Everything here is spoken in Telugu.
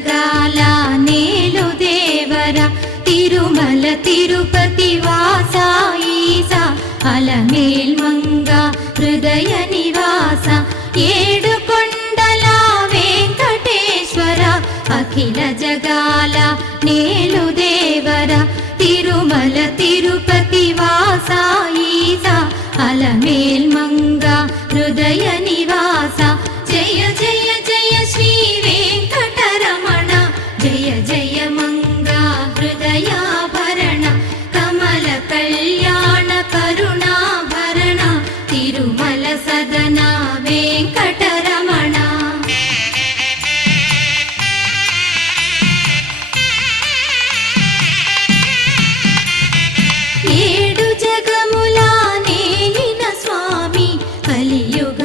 జగాల నేలు దేవర తిరుమల తిరుపతి వాస ఈస అలమేల్ మంగ హృదయ నివాస ఏడు కొండల వెంకటేశ్వర అఖిల జగాల నేలు దేవర తిరుమల తిరుపతి వాస ఈస అలమేల్ మంగ హృదయ నివాస